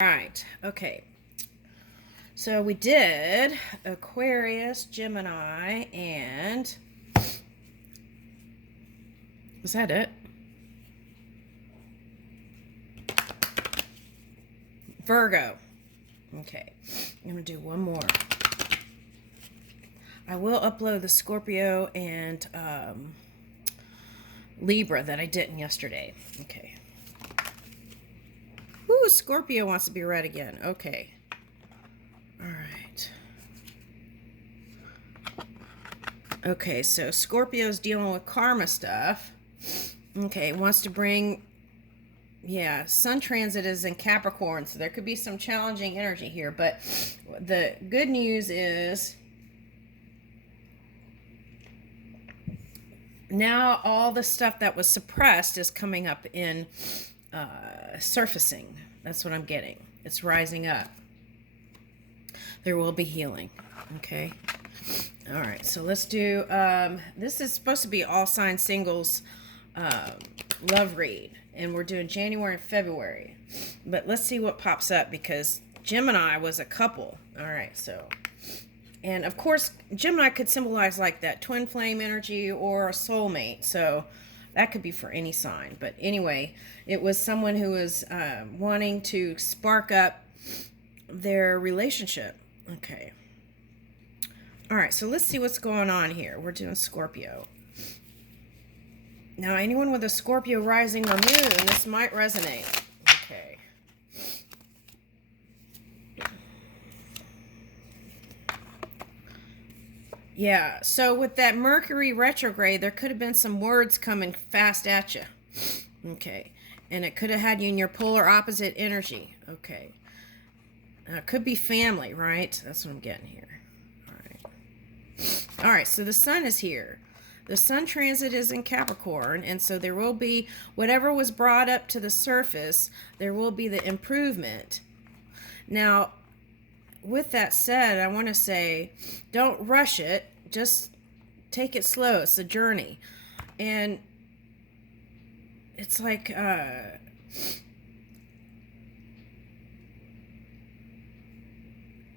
Right. Okay. So we did Aquarius, Gemini, and was that it? Virgo. Okay. I'm going to do one more. I will upload the Scorpio and Libra that I didn't yesterday. Okay. Ooh, Scorpio wants to be read again. Okay. All right. Okay, so Scorpio's dealing with karma stuff. Okay, wants to bring, yeah, Sun transit is in Capricorn, so there could be some challenging energy here. But the good news is now all the stuff that was suppressed is coming up in surfacing. That's what I'm getting. It's rising up. There will be healing. Okay. All right. So let's do. This is supposed to be all sign singles love read, and we're doing January and February. But let's see what pops up because Gemini was a couple. All right. So. And of course, Gemini could symbolize like that twin flame energy or a soulmate. So that could be for any sign. But anyway, it was someone who was wanting to spark up their relationship. Okay. All right. So let's see what's going on here. We're doing Scorpio. Now, anyone with a Scorpio rising or moon, this might resonate. Okay. Yeah, so with that Mercury retrograde, there could have been some words coming fast at you. Okay. And it could have had you in your polar opposite energy. Okay. It could be family, right? That's what I'm getting here. All right. All right, so the sun is here. The sun transit is in Capricorn, and so there will be whatever was brought up to the surface, there will be the improvement. Now, with that said, I want to say don't rush it. Just take it slow. It's a journey. And it's like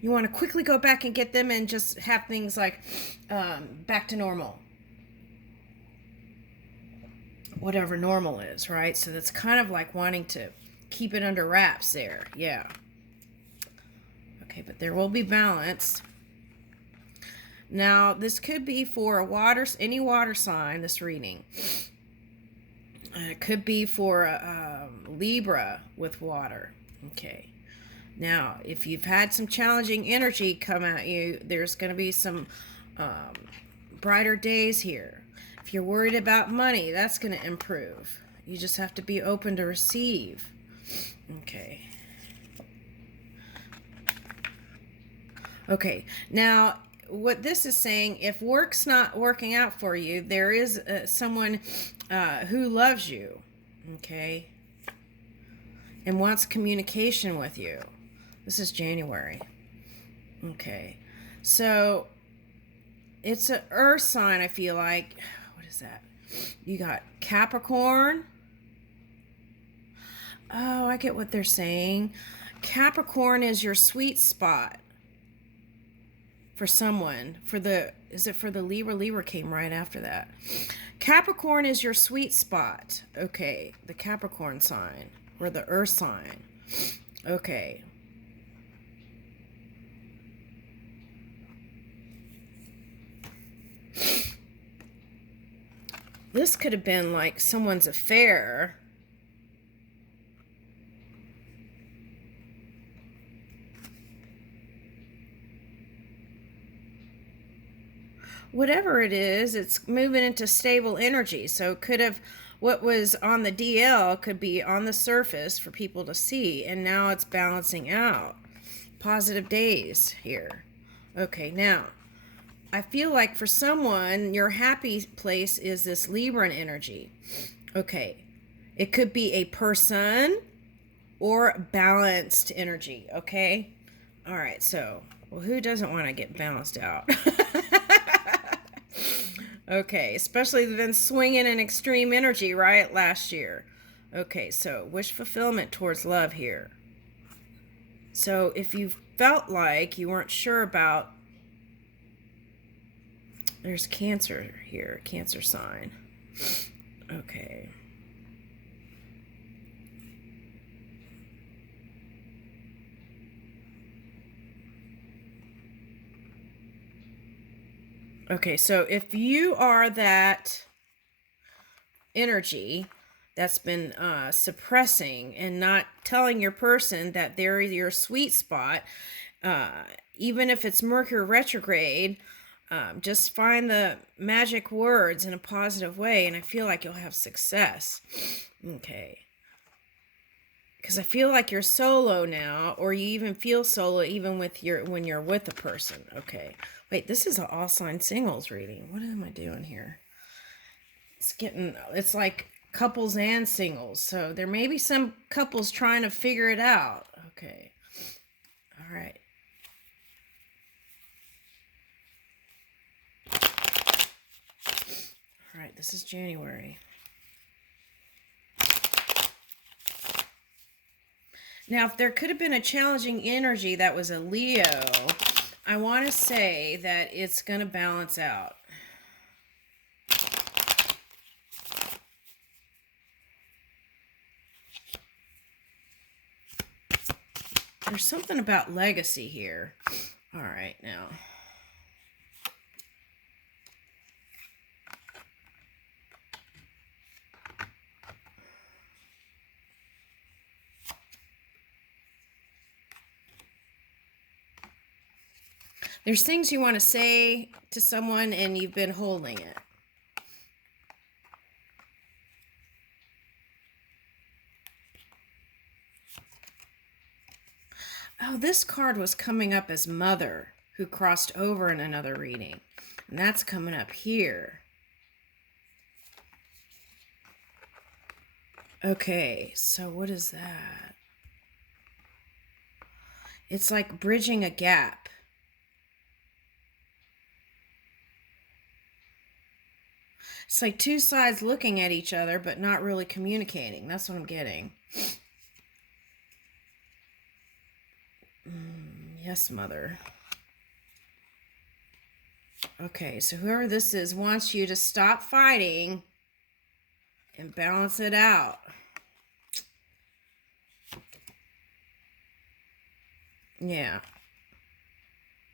you want to quickly go back and get them and just have things like back to normal. Whatever normal is, right? So that's kind of like wanting to keep it under wraps there. Yeah. Okay, but there will be balance. Now, this could be for any water sign, this reading. It could be for Libra with water. Okay. Now, if you've had some challenging energy come at you, there's going to be some brighter days here. If you're worried about money, that's going to improve. You just have to be open to receive. Okay. Okay, now what this is saying, if work's not working out for you, there is someone who loves you, okay, and wants communication with you. This is January. Okay, so it's an earth sign, I feel like. What is that? You got Capricorn. Oh, I get what they're saying. Capricorn is your sweet spot. For someone, is it for the Libra? Libra came right after that. Capricorn is your sweet spot. Okay, the Capricorn sign, or the earth sign. Okay. This could have been like someone's affair. Whatever it is, it's moving into stable energy. So it could have, what was on the DL could be on the surface for people to see, and now it's balancing out. Positive days here. Okay, now, I feel like for someone, your happy place is this Libran energy. Okay, it could be a person or balanced energy, okay? All right, so, well, who doesn't want to get balanced out? Okay, especially been swinging in extreme energy, right, last year. Okay, so wish fulfillment towards love here. So if you felt like you weren't sure about, there's Cancer here, Cancer sign. Okay. Okay, so if you are that energy that's been suppressing and not telling your person that they're your sweet spot, even if it's Mercury retrograde, just find the magic words in a positive way, and I feel like you'll have success. Okay. Because I feel like you're solo now, or you even feel solo even with when you're with a person. Okay. Wait, this is an all sign singles reading. What am I doing here? It's like couples and singles. So there may be some couples trying to figure it out. Okay. All right. All right, this is January. Now, if there could have been a challenging energy that was a Leo, I want to say that it's going to balance out. There's something about legacy here. All right, now. There's things you want to say to someone and you've been holding it. Oh, this card was coming up as Mother, who crossed over in another reading. And that's coming up here. Okay, so what is that? It's like bridging a gap. It's like two sides looking at each other, but not really communicating. That's what I'm getting. Yes, Mother. Okay, so whoever this is wants you to stop fighting and balance it out. Yeah.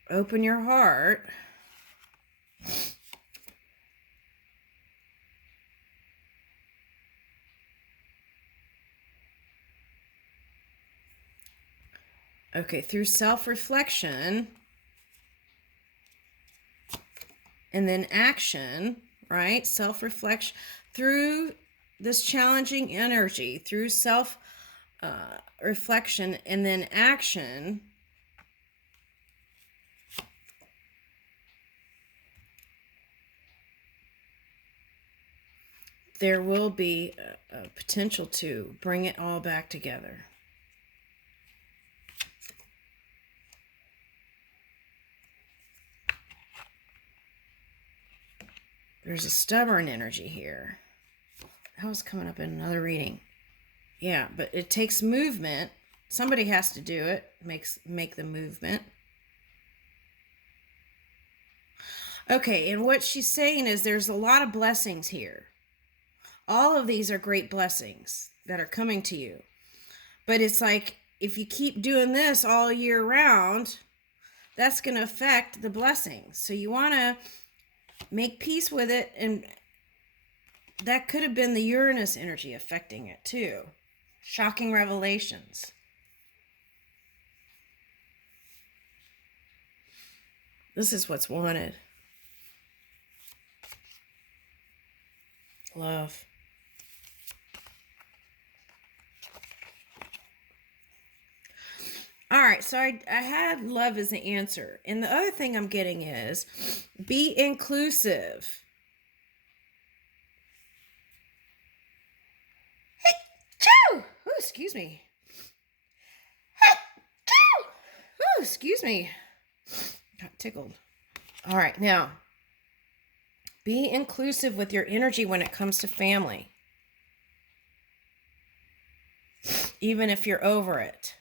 Open your heart. Okay, through self-reflection and then action, right? Self-reflection through this challenging energy, through self-reflection and then action. There will be a potential to bring it all back together. There's a stubborn energy here. That was coming up in another reading. Yeah, but it takes movement. Somebody has to do it, make the movement. Okay, and what she's saying is there's a lot of blessings here. All of these are great blessings that are coming to you. But it's like, if you keep doing this all year round, that's going to affect the blessings. So you want to make peace with it, and that could have been the Uranus energy affecting it too. Shocking revelations. This is what's wanted. Love. All right, so I had love as the answer. And the other thing I'm getting is be inclusive. Hey, choo! Oh, excuse me. Hey, choo! Oh, excuse me. Got tickled. All right, now, be inclusive with your energy when it comes to family. Even if you're over it.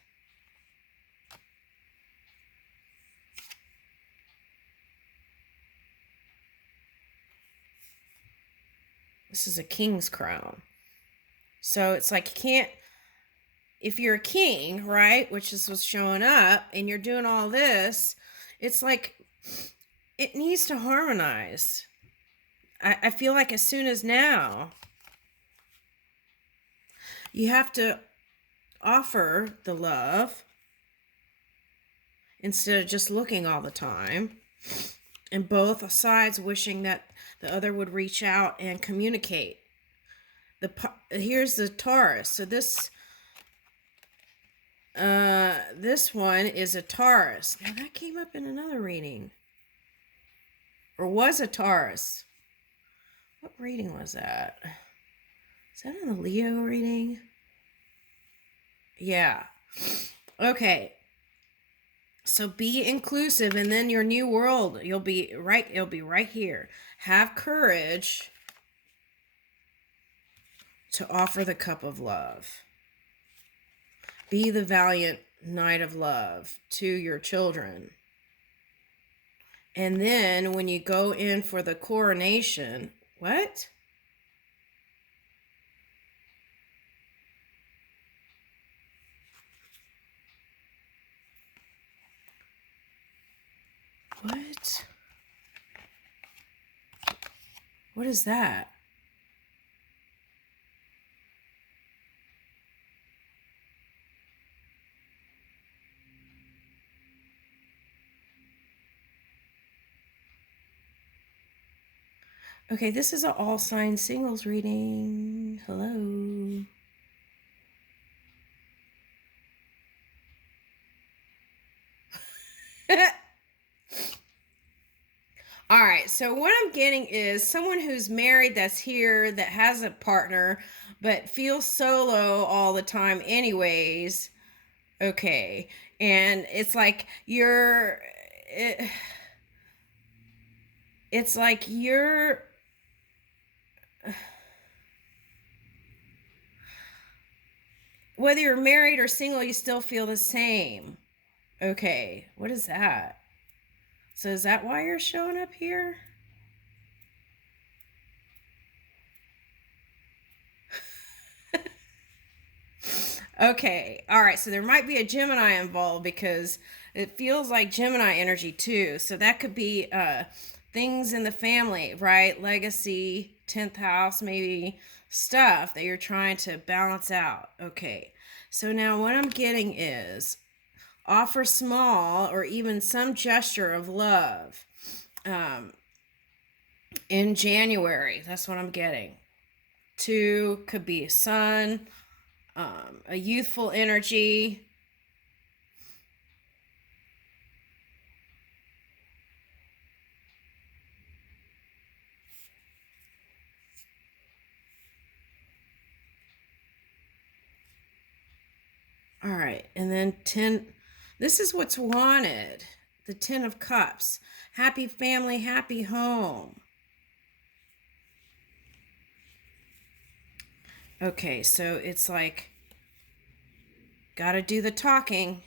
This is a king's crown. So it's like you can't, if you're a king, right, which is what's showing up, and you're doing all this, it's like it needs to harmonize. I feel like as soon as now, you have to offer the love instead of just looking all the time. And both sides wishing that the other would reach out and communicate. Here's the Taurus. So this one is a Taurus. Now that came up in another reading. Or was a Taurus. What reading was that? Is that in the Leo reading? Yeah. Okay. So be inclusive, and then your new world, it'll be right here. Have courage to offer the cup of love. Be the valiant knight of love to your children. And then when you go in for the coronation, what? What? What is that? Okay, this is an all sign singles reading. Hello. All right, so what I'm getting is someone who's married that's here that has a partner but feels solo all the time anyways. Okay, and it's like it's like you're whether you're married or single, you still feel the same. Okay, what is that? So is that why you're showing up here? Okay, all right, so there might be a Gemini involved because it feels like Gemini energy too. So that could be things in the family, right? Legacy, 10th house, maybe stuff that you're trying to balance out. Okay, so now what I'm getting is offer small or even some gesture of love in January. That's what I'm getting. 2 could be a sun, a youthful energy. All right, and then 10. This is what's wanted. The 10 of Cups. Happy family, happy home. Okay, so it's like, gotta do the talking.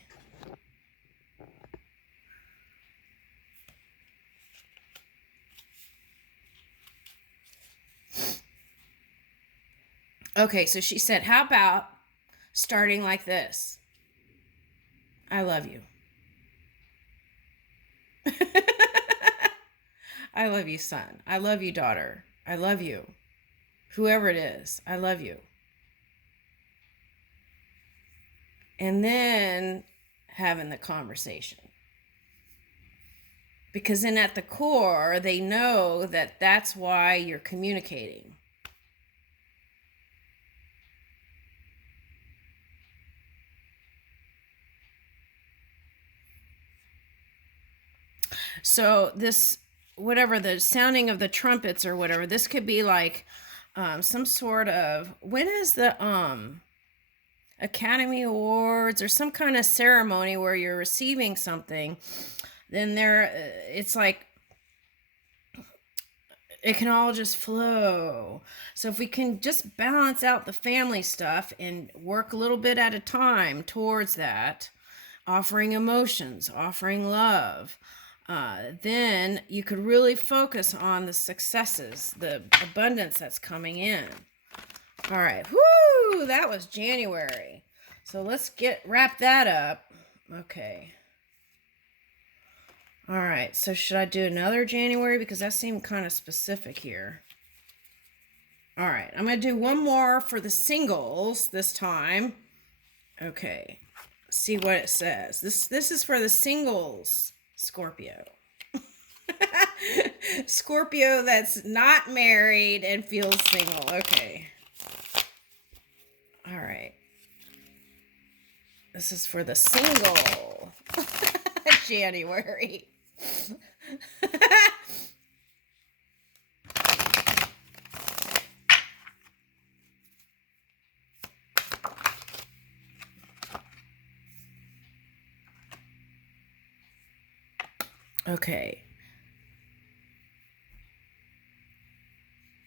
Okay, so she said, how about starting like this? I love you. I love you, son. I love you, daughter. I love you. Whoever it is, I love you. And then having the conversation. Because then at the core, they know that that's why you're communicating. So this, whatever, the sounding of the trumpets or whatever, this could be like some sort of, when is the Academy Awards or some kind of ceremony where you're receiving something, then it's like it can all just flow. So if we can just balance out the family stuff and work a little bit at a time towards that, offering emotions, offering love, then you could really focus on the successes, the abundance that's coming in. All right. Whoo! That was January. So let's wrap that up. Okay. All right. So should I do another January? Because that seemed kind of specific here. All right. I'm going to do one more for the singles this time. Okay. See what it says. This is for the singles, Scorpio. Scorpio that's not married and feels single. Okay. All right. This is for the single January. Okay.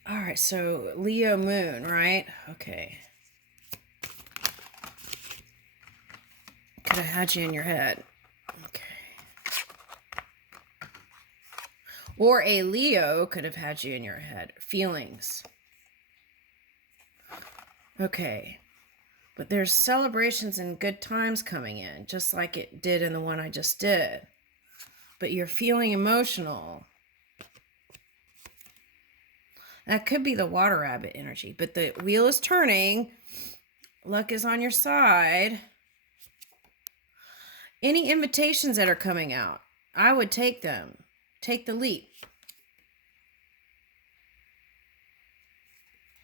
All right, so Leo moon, right? Okay. Could have had you in your head. Okay. Or a Leo could have had you in your head. Feelings. Okay. But there's celebrations and good times coming in, just like it did in the one I just did. But you're feeling emotional. That could be the water rabbit energy. But the wheel is turning. Luck is on your side. Any invitations that are coming out, I would take them. Take the leap.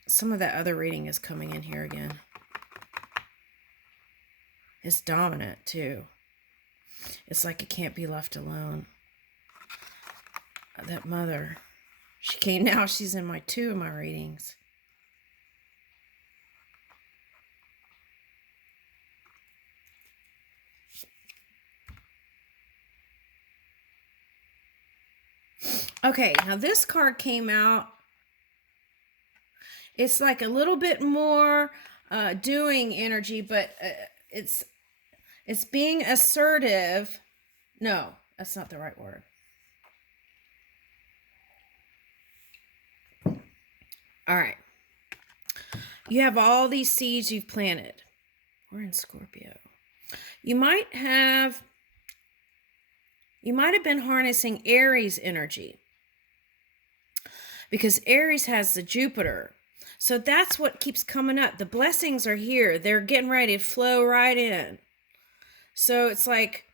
Some of that other reading is coming in here again. It's dominant, too. It's like it can't be left alone. That mother. She came now. She's in my 2 of my readings. Okay, now this card came out. It's like a little bit more doing energy, but it's being assertive. No, that's not the right word. All right. You have all these seeds you've planted. We're in Scorpio. You might have been harnessing Aries energy, because Aries has the Jupiter. So that's what keeps coming up. The blessings are here. They're getting ready to flow right in. So it's like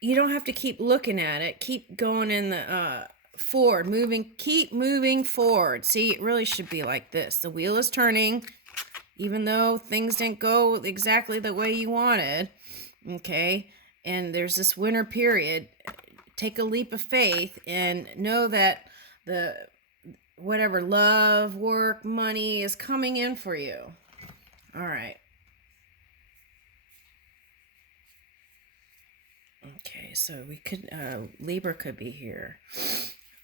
you don't have to keep looking at it. Keep going in the forward, keep moving forward. See, it really should be like this. The wheel is turning, even though things didn't go exactly the way you wanted. Okay? And there's this winter period. Take a leap of faith and know that the whatever love, work, money is coming in for you. All right. Okay, so we could, Libra could be here.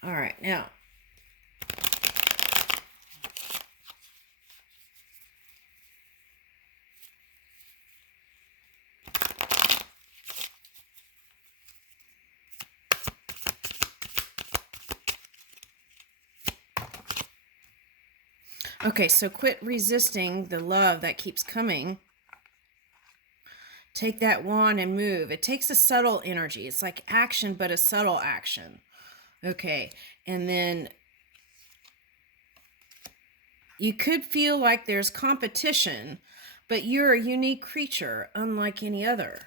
All right, now. Okay, so quit resisting the love that keeps coming. Take that wand and move. It takes a subtle energy. It's like action, but a subtle action. Okay, and then you could feel like there's competition, but you're a unique creature, unlike any other.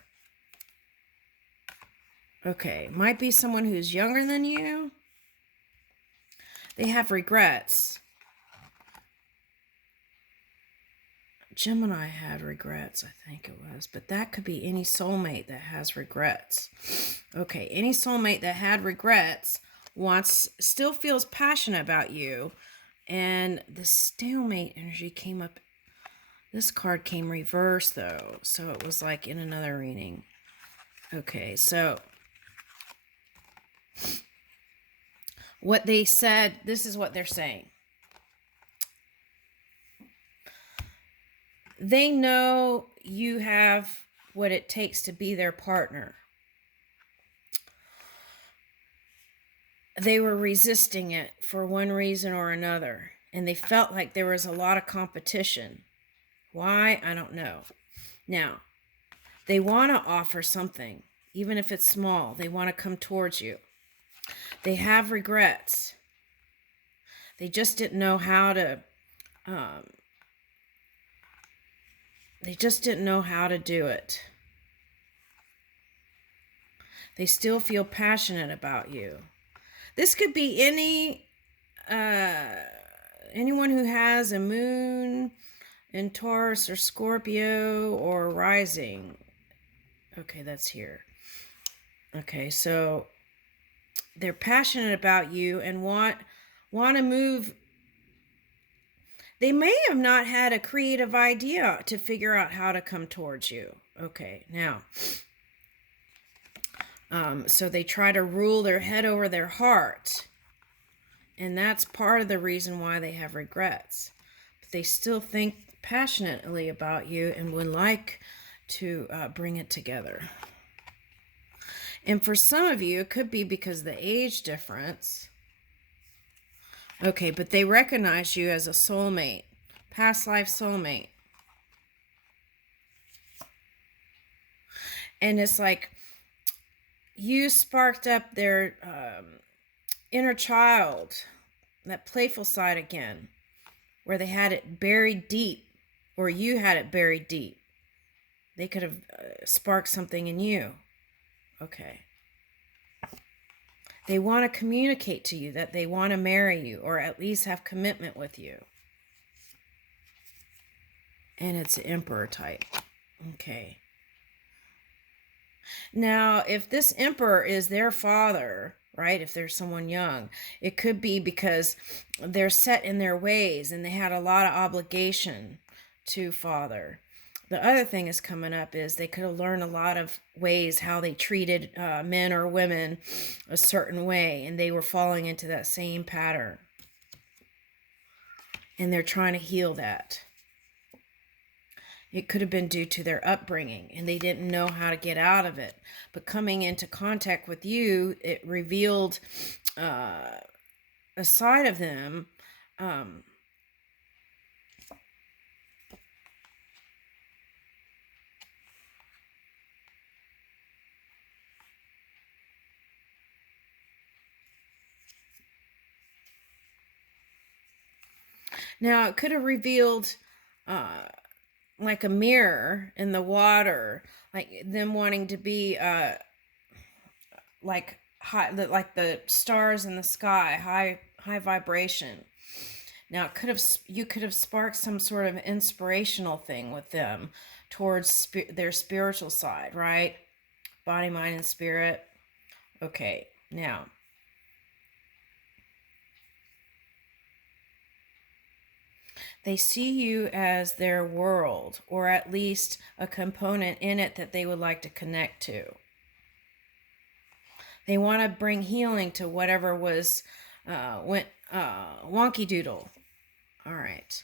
Okay, might be someone who's younger than you. They have regrets. Gemini had regrets, I think it was. But that could be any soulmate that has regrets. Okay, any soulmate that had regrets still feels passionate about you. And the stalemate energy came up. This card came reversed, though. So it was like in another reading. Okay, so what they said, this is what they're saying. They know you have what it takes to be their partner. they were resisting it for one reason or another. And they felt like there was a lot of competition. Why? I don't know. Now, they want to offer something, even if it's small. They want to come towards you. They have regrets. They just didn't know how to, do it. They still feel passionate about you. This could be anyone who has a moon in Taurus or Scorpio or rising. Okay, that's here. Okay, so they're passionate about you and want to move. They may have not had a creative idea to figure out how to come towards you. Okay, now, so they try to rule their head over their heart. And that's part of the reason why they have regrets. But they still think passionately about you and would like to bring it together. And for some of you, it could be because of the age difference. Okay, but they recognize you as a soulmate, past life soulmate. And it's like you sparked up their inner child, that playful side again, where they had it buried deep, or you had it buried deep. They could have sparked something in you. Okay. They want to communicate to you that they want to marry you, or at least have commitment with you. And it's the Emperor type. Okay. Now, if this Emperor is their father, right, if there's someone young, it could be because they're set in their ways and they had a lot of obligation to father. The other thing is coming up is they could have learned a lot of ways how they treated men or women a certain way, and they were falling into that same pattern. And they're trying to heal that. It could have been due to their upbringing, and they didn't know how to get out of it. But coming into contact with you, it revealed a side of them now it could have revealed like a mirror in the water, like them wanting to be like high, like the stars in the sky, high vibration. Now you could have sparked some sort of inspirational thing with them towards their spiritual side, right? Body, mind, and spirit. Okay, now they see you as their world, or at least a component in it that they would like to connect to. They want to bring healing to whatever was went wonky doodle. All right.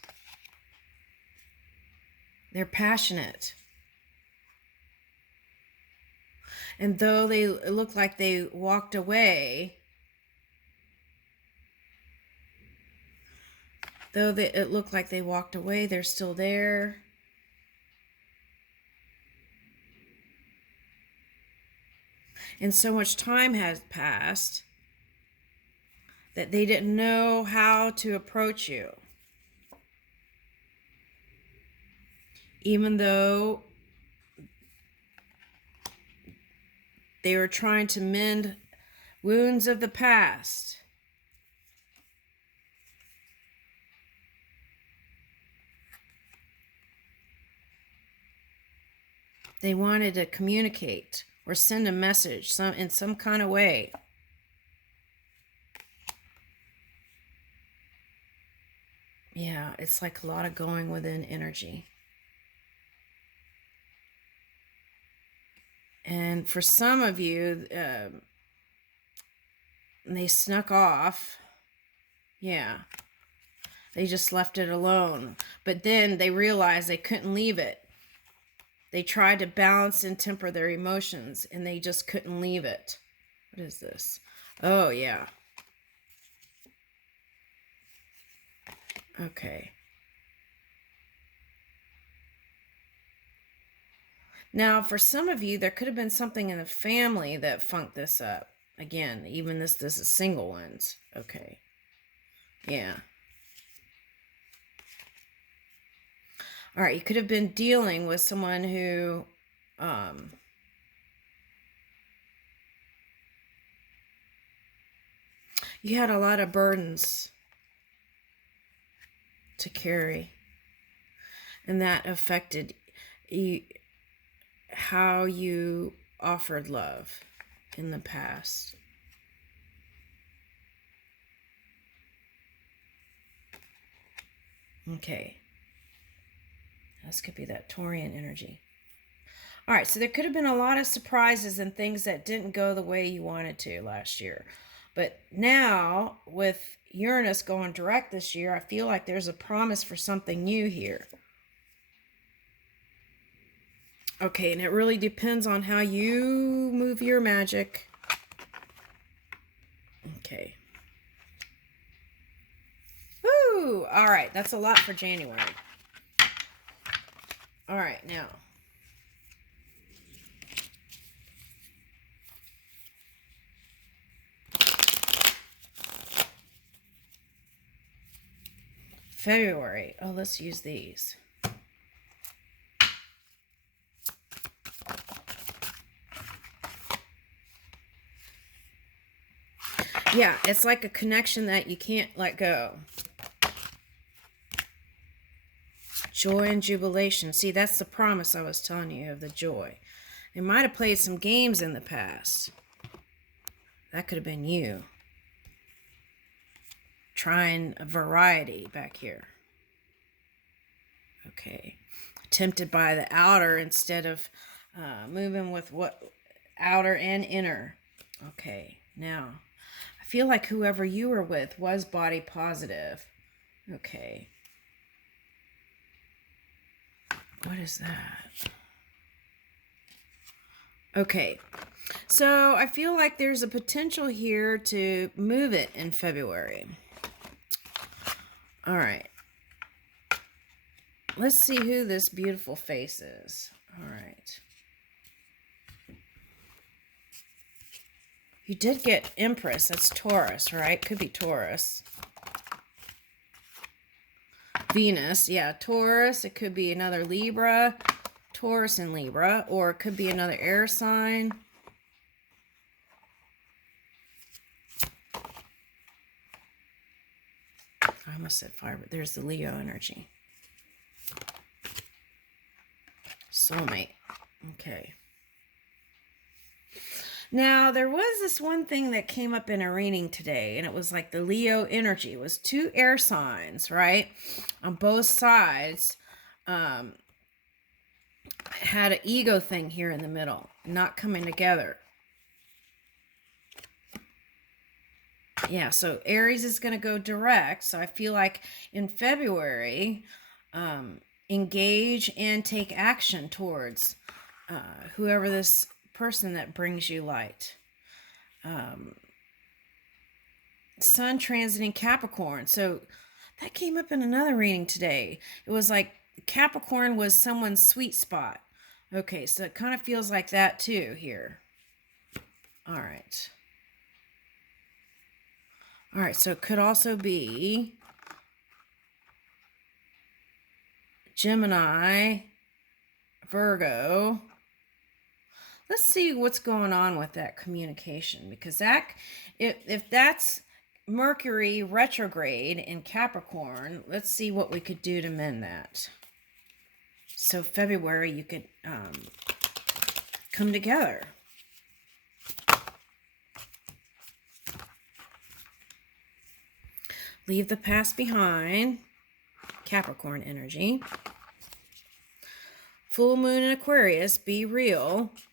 They're passionate. And though they look like they walked away, it looked like they walked away, they're still there. And so much time has passed that they didn't know how to approach you. Even though they were trying to mend wounds of the past. They wanted to communicate or send a message in some kind of way. Yeah, it's like a lot of going within energy. And for some of you, they snuck off. Yeah. They just left it alone. But then they realized they couldn't leave it. They tried to balance and temper their emotions, and they just couldn't leave it. What is this? Oh, yeah. Okay. Now, for some of you, there could have been something in the family that funked this up. Again, even this is single ones. Okay. Yeah. All right, you could have been dealing with someone who you had a lot of burdens to carry, and that affected you, how you offered love in the past. Okay. This could be that Taurian energy. All right, so there could have been a lot of surprises and things that didn't go the way you wanted to last year. But now, with Uranus going direct this year, I feel like there's a promise for something new here. Okay, and it really depends on how you move your magic. Okay. Woo! All right, that's a lot for January. All right, now. February. Oh, let's use these. Yeah, it's like a connection that you can't let go. Joy and jubilation. See, that's the promise I was telling you of the joy. You might have played some games in the past. That could have been you. Trying a variety back here. Okay. Tempted by the outer instead of moving with what outer and inner. Okay. Now, I feel like whoever you were with was body positive. Okay. What is that? Okay. So I feel like there's a potential here to move it in February. All right. Let's see who this beautiful face is. All right. You did get Empress. That's Taurus, right? Could be Taurus. Venus. Yeah, Taurus. It could be another Libra. Taurus and Libra. Or it could be another air sign. I almost said fire, but there's the Leo energy. Soulmate. Okay. Now, there was this one thing that came up in a reading today, and it was like the Leo energy. It was two air signs, right? On both sides. Had an ego thing here in the middle, not coming together. Yeah, so Aries is going to go direct. So I feel like in February, engage and take action towards whoever this person that brings you light. Sun transiting Capricorn. So that came up in another reading today. It was like Capricorn was someone's sweet spot. Okay, so it kind of feels like that too here. All right. All right, so it could also be Gemini, Virgo. Let's see what's going on with that communication, because that, if that's Mercury retrograde in Capricorn, let's see what we could do to mend that. So February, you could come together. Leave the past behind. Capricorn energy. Full moon in Aquarius, be real.